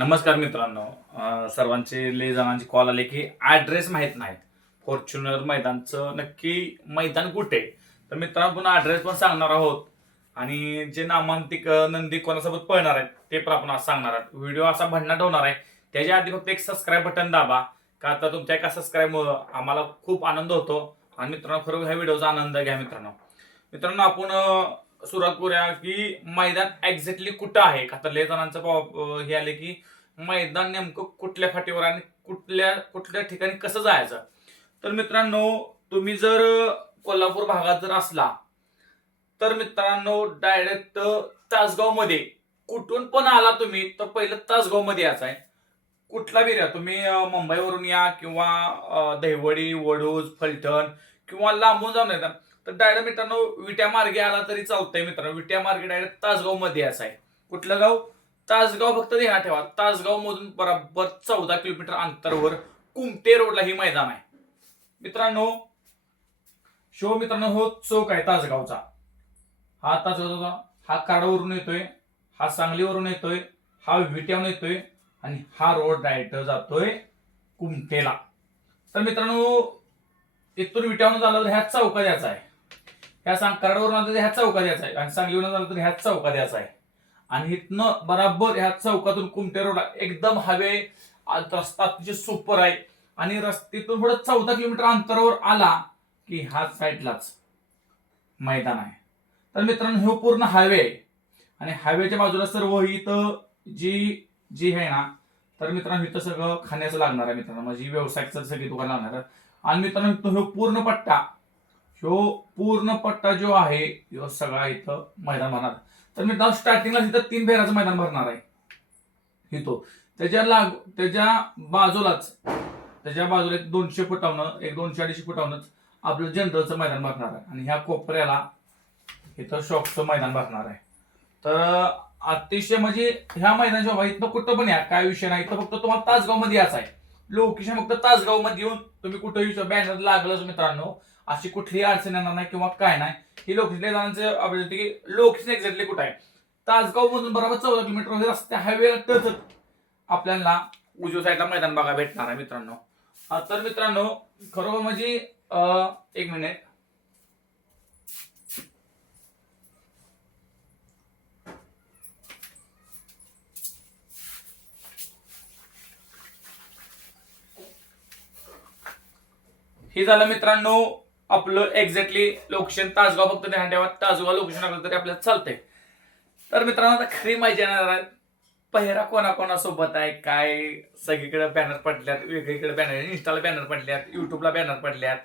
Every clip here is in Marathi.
नमस्कार मित्रांनो. सर्वांचे ले जणांचे कॉल आले की ॲड्रेस माहीत नाही. फॉर्च्युनर मैदानचं नक्की मैदान कुठे? आहे? तर मित्रांनो पुन्हा ॲड्रेस पण सांगणार आहोत. आणि जे नामांतिक नंदी कोणासोबत पळणार आहेत ते पण आपण आज सांगणार आहोत. व्हिडिओ असा भन्नाट होणार आहे. त्याच्या आधी फक्त एक सबस्क्राईब बटन दाबा का तर तुमच्या एका सबस्क्राईबमुळं आम्हाला खूप आनंद होतो. आणि मित्रांनो खरोखर ह्या व्हिडिओचा आनंद घ्या मित्रांनो. मित्रांनो आपण सुरुवात करूया की मैदान एक्झॅक्टली कुठं आहे? का तर लय जणांचं हे आले की मैदान नेमकं कुठल्या फाटीवर आणि कुठल्या कुठल्या ठिकाणी कसं जायचं? तर मित्रांनो तुम्ही जर कोल्हापूर भागात जर असला तर मित्रांनो डायरेक्ट तासगावमध्ये कुठून पण आला तुम्ही तर पहिलं तासगावमध्ये यायचं आहे. कुठला बी या तुम्ही मुंबईवरून या किंवा दहिवडी वडूज फलटण किंवा लांबून जाऊन येतात तर डायरेक्ट मित्रांनो विट्या मार्गे आला तरी चालतंय मित्रांनो. विट्या मार्गे डायरेक्ट तासगावमध्ये यायचं आहे. कुठलं गाव? तासगाव फक्त ध्यानात ठेवा. तासगाव मधून बरोबर चौदा किलोमीटर अंतरावर कुमटे रोडला ही मैदान आहे. मित्रांनो शो मित्रांनो हो चौक आहे तासगावचा. हा तासगावचा हा काडावरून येतोय हा सांगलीवरून येतोय हा विट्यावरून येतोय आणि हा रोड डायरेक्ट जातोय कुमटेला. तर मित्रांनो इथून विट्यावरून झालं तर ह्या चौकात यायचा आहे. ह्या सांग कराडवरून आलं तर ह्या चौकात यायचा आहे. आणि सांगलीवरून झालं तर ह्याच चौकात यायचा आहे. आणि इथनं बराबर ह्या चौकातून कुमटे रोड एकदम हवे रस्ता अतिशय सुपर आहे. आणि रस्त्यातून पुढे चौदा किलोमीटर अंतरावर आला की ह्या साईडलाच मैदान आहे. तर मित्रांनो हे पूर्ण हायवे आहे. आणि हायवेच्या बाजूला सर्व इथं जी जी आहे ना तर मित्रांनो इथं सगळं खाण्याचं लागणार आहे मित्रांनो. म्हणजे व्यवसायाचं सगळी दुकान लागणार आहे. आणि मित्रांनो इथं हे पूर्ण पट्टा ह्यो पूर्ण पट्टा जो आहे ह्यो सगळा इथं मैदान भरणार. तर मित्रांनो स्टार्टिंगला तिथं तीन फेराचं मैदान भरणार आहे. इथं. त्याच्या लाग त्याच्या बाजूलाच त्याच्या बाजूला एक दोनशे फुटावनं एक दोनशे अडीचशे फुटावनंच आपलं जनरलचं मैदान भरणार आहे. आणि ह्या कोपऱ्याला इथं शॉकचं मैदान भरणार आहे. तर अतिशय म्हणजे ह्या मैदानाच्या बाबा इथं कुठं पण या काय विषय नाही. इथं फक्त तुम्हाला तासगावमध्ये यायचं आहे. लोकेशन फक्त तासगावमध्ये येऊन तुम्ही कुठं येऊ बॅनर लागलंच मित्रांनो. अशी कुठलीही अडचण येणार नाही किंवा काय नाही. ही लोकेशन जणांचं अपडेट होती की लोकेशन एक्झॅक्टली कुठं आहे? तासगाव मधून बरोबर चौदा किलोमीटर रस्ते हायवे टचत आपल्याला उजव्या साईडला मैदान बघा भेटणार आहे मित्रांनो. तर मित्रांनो खरोखर म्हणजे एक मिनिट हे झालं मित्रांनो आपलं एक्झॅक्टली लोकेशन तासगाव फक्त ध्यान ठेवा तासगाव लोकेशन आलं तरी आपल्याला चालतंय. तर मित्रांनो आता खरी माहिती येणार आहे पहिरा कोणाकोणासोबत आहे काय? सगळीकडे बॅनर पडल्यात वेगळीकडे बॅनर इन्स्टाला बॅनर पडल्यात युट्यूबला बॅनर पडल्यात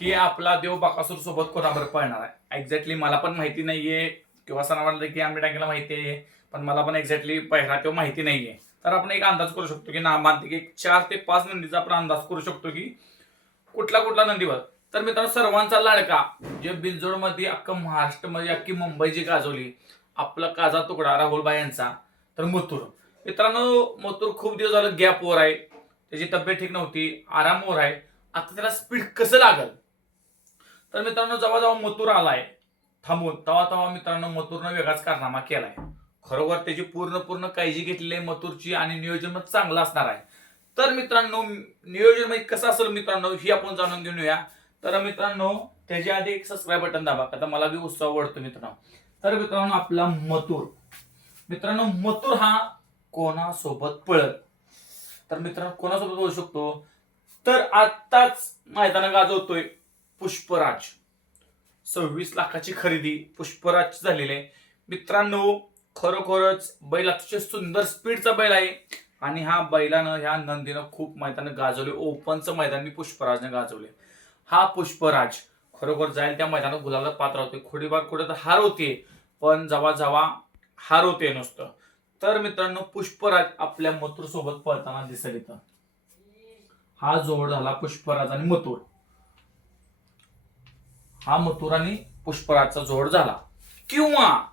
की आपला देव बाकासूर सोबत कोणाबरोबर पळणार आहे? एक्झॅक्टली मला पण माहिती नाहीये. किंवा सणा वाटलं की आम्ही टाकीला माहिती आहे पण मला पण एक्झॅक्टली पहिरा तेव्हा माहिती नाहीये. तर आपण एक अंदाज करू शकतो की नामांतिक एक चार ते पाच नंदीचा आपण अंदाज करू शकतो की कुठला कुठला नंदीवर. तर मित्रांनो सर्वांचा लाडका. जे बिंजोडमध्ये अख्खं महाराष्ट्रमध्ये अख्खी मुंबई जी गाजवली आपला काजा तुकडा राहुलबाई यांचा तर मथुर. मित्रांनो मथुर खूप दिवस झालं गॅपवर आहे. त्याची तब्येत ठीक नव्हती आरामवर आहे. आता त्याला स्पीड कसं लागल? तर मित्रांनो जेव्हा जेव्हा मथुर आलाय. थांबून तेव्हा तेव्हा मित्रांनो मथुरनं वेगळाच कारनामा केलाय. खरोखर त्याची पूर्ण पूर्ण काळजी घेतलेली आहे मथुरची आणि नियोजन चांगलं असणार आहे. तर मित्रांनो नियोजन म्हणजे कसं असेल मित्रांनो ही आपण जाणून घेऊया तर मित्रांनो त्याच्या आधी एक सबस्क्राईब बटन दाबा आता मला बी उत्सव वाढतो मित्रांनो. तर मित्रांनो आपला मथुर. मित्रांनो मथुर हा कोणासोबत पळत? तर मित्रांनो कोणासोबत बोलू शकतो? तर आत्ताच मैदाना गाजवतोय पुष्पराज. सव्वीस लाखाची खरेदी पुष्पराज झालेली आहे. मित्रांनो खरोखरच बैल अतिशय सुंदर स्पीडचा बैल आहे. आणि हा बैलानं ह्या नंदीनं खूप मैदानं गाजवले. ओपनचं मैदान मी पुष्पराजनं गाजवले. हा पुष्पराज खरोखर जाईल त्या मैदानात गुलाला पात्र होते खोडीबार कुठे तर हार होते पण जवा जवा हार होते नुसतं. तर मित्रांनो पुष्पराज आपल्या मथुर सोबत पळताना दिसेल इथं. हा जोड झाला पुष्पराज आणि मथुर. हा मथुर आणि पुष्पराजचा जोड झाला. किंवा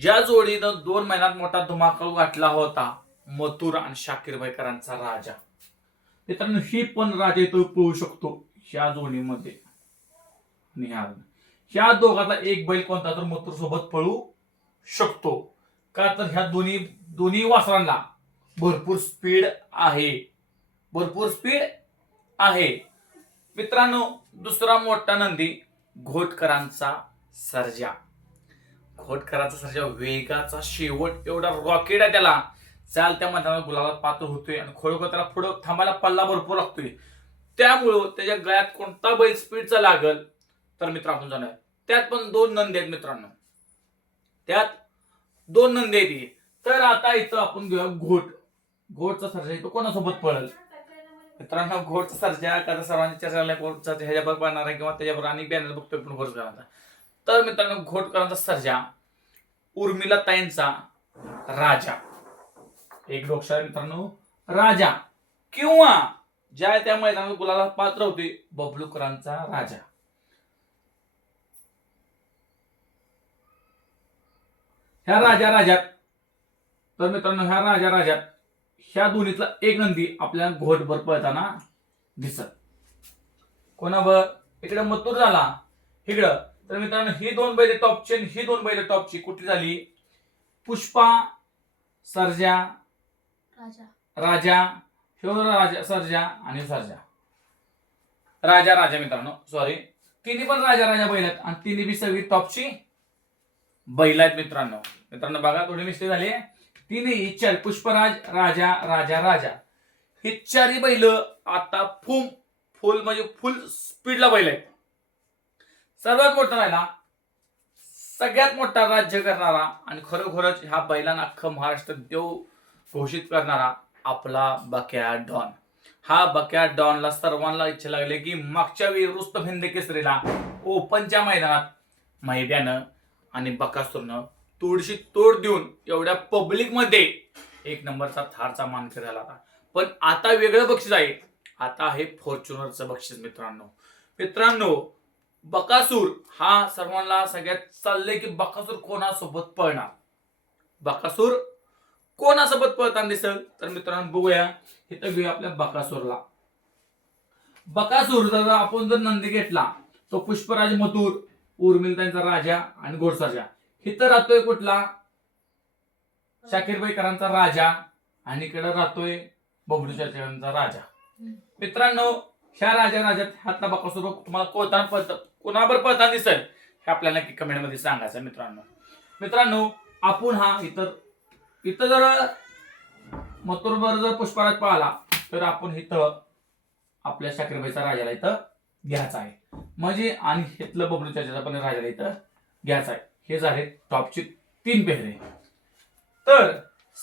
ज्या जोडीनं दोन महिन्यात मोठा धुमाकूळ गाठला होता मथुर आणि शाकीरबाईकरांचा राजा. मित्रांनो ही पण राजा तो पळू शकतो. ह्या जोडीमध्ये निहार ह्या दोघांचा एक बैल कोणता तर मथुर सोबत पळू शकतो. का तर ह्या दोन्ही दोन्ही वासरांना भरपूर स्पीड आहे. भरपूर स्पीड आहे. मित्रांनो दुसरा मोठा नंदी घोटकरांचा सर्जा. घोटकरांचा सर्जा वेगाचा शेवट एवढा रॉकेट आहे त्याला. चाल त्या मैदानात गुलाबात पात्र होतोय आणि खरोखर त्याला पुढं थांबायला पल्ला भरपूर लागतोय. त्यामुळं त्याच्या गळ्यात कोणता बैल स्पीडचा लागल तर मित्र जाणार त्यात पण दोन नंदी आहेत मित्रांनो. त्यात दोन नंदी आहेत तर आता इथं आपण घेऊया घोट. घोटचा सर्जा इथं कोणासोबत पळेल? मित्रांनो घोटचा सर्जा कदा सर्वांची चर्चा झाली घोटचा ह्याच्यावर पाहणार आहे किंवा त्याच्यावर अनेक बॅनर बघतोय पण घोट करायचा तर मित्रांनो घोटकरांचा सर्जा उर्मिला ताईंचा राजा. एक लोकशाही मित्रांनो. राजा किंवा ज्या त्या मैदानात गुलाला पात्र होते बबलूकरांचा राजा. ह्या राजा राजात तर मित्रांनो ह्या राजा राजात ह्या दोन्हीतला एक नंदी आपल्याला घोटभर पळताना दिसत. कोणावर? इकडे मथुर झाला. इकडं तर मित्रांनो ही दोन बैल टॉपची आणि ही दोन बैल टॉपची कुठली झाली? पुष्पा सर्जा राजा. राजा ह्यो राजा सर्जा आणि सर्जा. राजा राजा मित्रांनो सॉरी तिन्ही पण राजा राजा बैल आहेत आणि तिन्ही बी सगळी टॉपची बैल आहेत मित्रांनो. मित्रांनो बघा थोडी मिस्टेक झाली तिन्ही चार पुष्पराज राजा राजा राजा. ही चारी बैल आता फुम फुल म्हणजे फुल स्पीडला बैल आहेत. सर्वात मोठा राहिला सगळ्यात मोठा राज्य करणारा आणि खरोखरच ह्या बैलांना अख्खं महाराष्ट्र देव घोषित करणारा आपला बक्या डॉन. हा बक्या डॉनला सर्वांना इच्छा लागले की मागच्या वेळी रुस्तम हिंद केसरीला ओपनच्या मैदानात मैद्यानं आणि बकासूरनं तोडशी तोड देऊन एवढ्या पब्लिकमध्ये एक नंबरचा थारचा मान झाला होता. पण आता वेगळं बक्षीस आहे. आता हे फॉर्च्युनरचं बक्षीस मित्रांनो. मित्रांनो बकासूर हा सर्वांना सगळ्यात चाललंय की बकासूर कोणासोबत पळणार? बकासूर कोणासोबत पळताना दिसेल? तर मित्रांनो बघूया. इथं घेऊया आपल्या बकासूरला. बकासूरचा आपण जर नंदी घेतला तो पुष्पराज मथुर उर्मिल त्यांचा राजा आणि घोडसर्जा. इथं राहतोय कुठला? शाकीरबाईकरांचा राजा आणि इकडे राहतोय बबलू राजा. मित्रांनो ह्या राजा राजात हातला बकासूर तुम्हाला कोणता पळत. कोणावर पळताना दिसेल? हे आपल्याला नक्की कमेंटमध्ये सांगायचं मित्रांनो. मित्रांनो आपण हा इतर इथं जर मथुरभर जर पुष्पराज पाहिला तर आपण इथं आपल्या शाकीरबाईचा राजाला इथं घ्यायचा आहे. म्हणजे आणि इथलं बबलू चाचाचा पण राजाला इथं घ्यायचा आहे. हे झाले टॉपचे तीन पेहरे. तर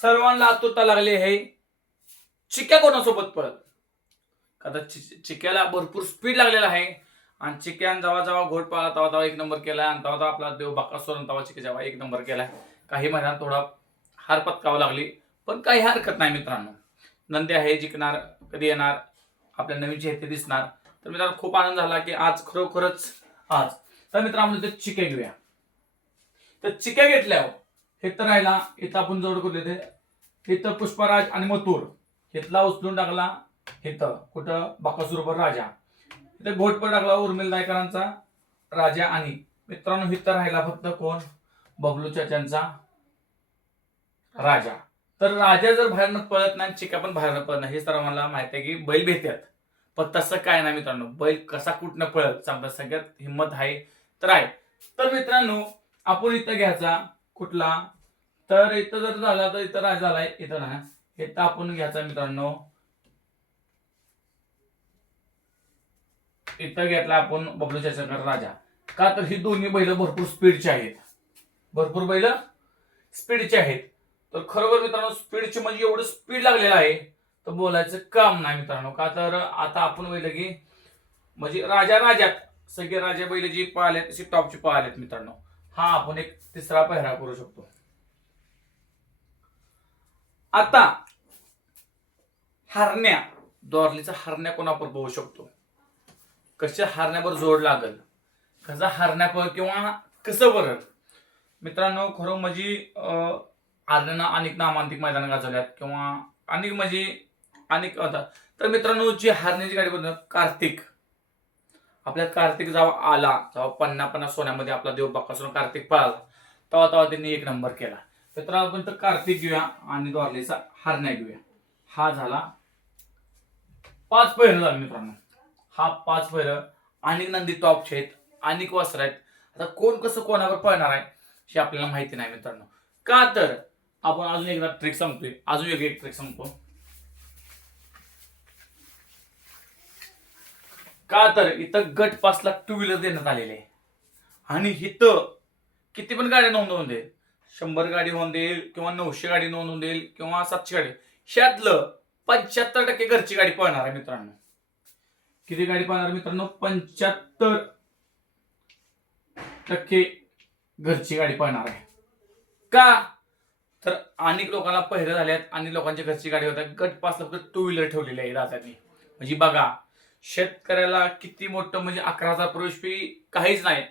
सर्वांना आतुरता लागली आहे. चिक्या कोणासोबत पळत? आता चिक्याला भरपूर स्पीड लागलेला आहे. आणि चिक्यान जेव्हा जेव्हा घोट पाळला तेव्हा तेव्हा एक नंबर केला. आणि तेव्हा आपला देव बाकासोर तेव्हा चिक्या जेव्हा एक नंबर केला. काही महिन्यात थोडा हार पत्कावं लागली. पण काही हरकत नाही मित्रांनो. नंदी आहे जिंकणार कधी येणार आपल्या नवीन चेहरे दिसणार. तर मित्रांनो खूप आनंद झाला की आज खरोखरच आज. तर मित्रांनो ते चिके घेऊया. तर चिके घेतल्यावर हो. हे. तर राहिला इथं आपण जोड करू देते इथं पुष्पराज आणि मथुर. इथला उचलून टाकला इथं. कुठं? बाकासुरभर राजा. इथं घोटपर टाकला हो, उर्मिल नायकरांचा राजा आणि मित्रांनो इथं राहिला फक्त कोण? बबलू चाचांचा. राजा. तर राजा जर बाहेरनं पळत नाही चिका पण बाहेरनं पळत नाही हे तर आम्हाला माहिती आहे की बैल भेटतात. पण तसं काय नाही मित्रांनो बैल कसा कुठनं पळत चांगला सगळ्यात हिंमत आहे तर आहे. तर मित्रांनो आपण इथं घ्यायचा कुठला? तर इथं जर झाला तर इथं राजा झालाय. इथं ना इथं आपण घ्यायचा मित्रांनो. इथं घेतला आपण बबलू चाचकर राजा. का तर ही दोन्ही बैल भरपूर स्पीडची आहेत. भरपूर बैल स्पीडची आहेत. तर खरोखर मित्रांनो स्पीडची म्हणजे एवढं स्पीड लागलेलं आहे तर बोलायचं काम नाही मित्रांनो. का तर आता आपण बैल की म्हणजे राजा राजात सगळे राजा बैल जी पाहिले तशी टॉपची पाहिलेत मित्रांनो. हा आपण एक तिसरा पेहरा करू शकतो. आता हरण्या दोरलीचा हरण्या कोणावर पोहू शकतो? कशा हरण्यावर जोड लागल? कसा हरण्यावर किंवा कसं बरं मित्रांनो खरं म्हणजे अं, अनेक नामांतिक मैदान गाजवल्यात किंवा अनेक म्हणजे अनेक आता तर मित्रांनो जी हारण्याची गाडी बोलतो कार्तिक. आपल्या कार्तिक जेव्हा आला तेव्हा पन्ना पन्नास सोन्यामध्ये आपला देव बाकासून कार्तिक पळाला. तेव्हा तेव्हा त्यांनी एक नंबर केला. मित्रांनो आपण तर कार्तिक घेऊया आणि द्वारलेचा हारण्या घेऊया. हा झाला पाच पहिरं झालं मित्रांनो. हा पाच पहिरं अनेक नंदी टॉपचे आहेत अनेक वस्त्र आहेत. आता कोण कसं कोणावर पळणार आहे हे आपल्याला माहिती नाही मित्रांनो. का तर आपण अजून एकदा ट्रिक सांगतोय. अजून एक एक ट्रिक सांगतो. का तर इथं गट पाचला टू व्हीलर देण्यात आलेले आहे. आणि इथं किती पण गाड्या नोंदवून देईल शंभर गाडी होऊन देईल किंवा नऊशे गाडी नोंदवून देईल किंवा सातशे गाडी. ह्यातलं पंच्याहत्तर टक्के घरची गाडी पळणार आहे मित्रांनो. किती गाडी पळणार मित्रांनो? पंच्याहत्तर टक्के घरची गाडी पळणार आहे. का? तर अनेक लोकांना पहिरे झाल्यात आणि लोकांच्या घरची गाडी होत्या गट पाच फक्त टू व्हीलर ठेवलेली आहे राजांनी. म्हणजे बघा शेतकऱ्याला किती मोठं म्हणजे अकरा हजार प्रवेश फी काहीच नाही.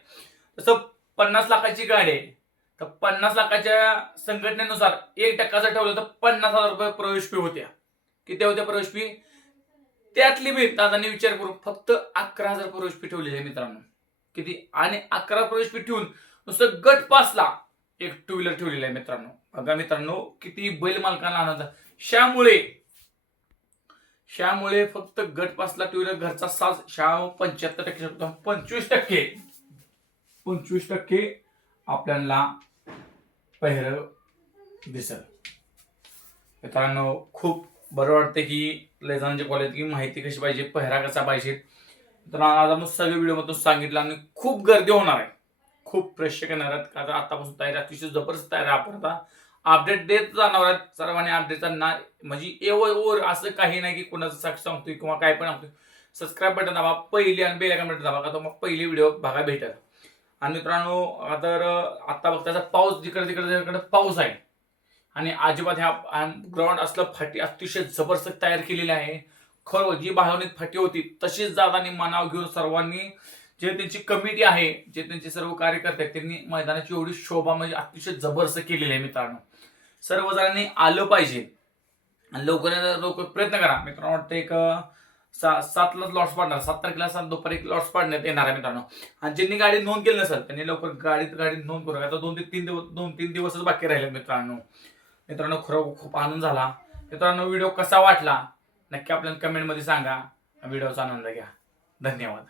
तसं पन्नास लाखाची गाडी आहे तर पन्नास लाखाच्या संघटनेनुसार एक टक्का जर ठेवलं तर पन्नास हजार रुपये प्रवेश फी होत्या. किती होत्या प्रवेश फी त्यातली मी दादांनी विचार करून फक्त अकरा हजार प्रवेश फी ठेवलेली आहे मित्रांनो. किती? आणि अकरा प्रवेश फी ठेवून नुसतं गट पासला एक टू व्हीलर ठेवलेली आहे मित्रांनो. बघा मित्रांनो किती बैल मालकांना आनंद. श्यामुळे. श्यामुळे फक्त गट पासला टू व्हीलर घरचा साज. श्याम पंच्याहत्तर टक्के पंचवीस टक्के. पंचवीस टक्के आपल्याला पहिरं दिसल. मित्रांनो खूप बरं वाटतं की लेझानचे कॉलेज की माहिती कशी पाहिजे पहिरा कसा पाहिजे. तर आज आपण सगळे व्हिडिओमधून सांगितलं आणि खूप गर्दी होणार आहे. खूप फ्रेश येणार आहेत. का आतापासून तयारी अतिशय जबरदस्त तयारी आपण आता. अपडेट देत जाणार आहेत सर्वांनी. अपडेटचा ना म्हणजे एवढ ओर असं काही नाही की कोणाचं साक्ष सांगतोय किंवा काय पण सांगतोय. सबस्क्राईब बटन दाबा. पहिली आणि बेल बटन दाबा. का तर मग पहिले व्हिडिओ बघा भेटेल. आणि मित्रांनो तर आता बघताचा पाऊस जिकडे तिकडे तिकडे पाऊस आहे. आणि अजिबात ह्या ग्राउंड असलं फाटी अतिशय जबरदस्त तयार केलेली आहे. खरं जी भावनिक फाटी होती तशीच जातानी मनाव घेऊन सर्वांनी जे त्यांची कमिटी आहे जे त्यांचे सर्व कार्यकर्ते आहेत त्यांनी मैदानाची एवढी शोभा म्हणजे अतिशय जबरदस्त केलेली आहे मित्रांनो. सर्व जणांनी आलं पाहिजे. आणि लवकरात लवकर प्रयत्न करा. मित्रांनो वाटतं एक सा सातलाच लॉट्स पाडणार. सात तारखेला सात दुपारी एक लॉट्स पाडण्यात येणार आहे मित्रांनो. आणि ज्यांनी गाडी नोंद केली नसेल त्यांनी लवकर गाडीत गाडी नोंद करू आता दोन ते तीन दिवस दोन तीन दिवसच बाकी राहिले मित्रांनो. मित्रांनो खरं खूप आनंद झाला. मित्रांनो व्हिडिओ कसा वाटला? नक्की आपल्याला कमेंटमध्ये सांगा. व्हिडिओचा आनंद घ्या. धन्यवाद.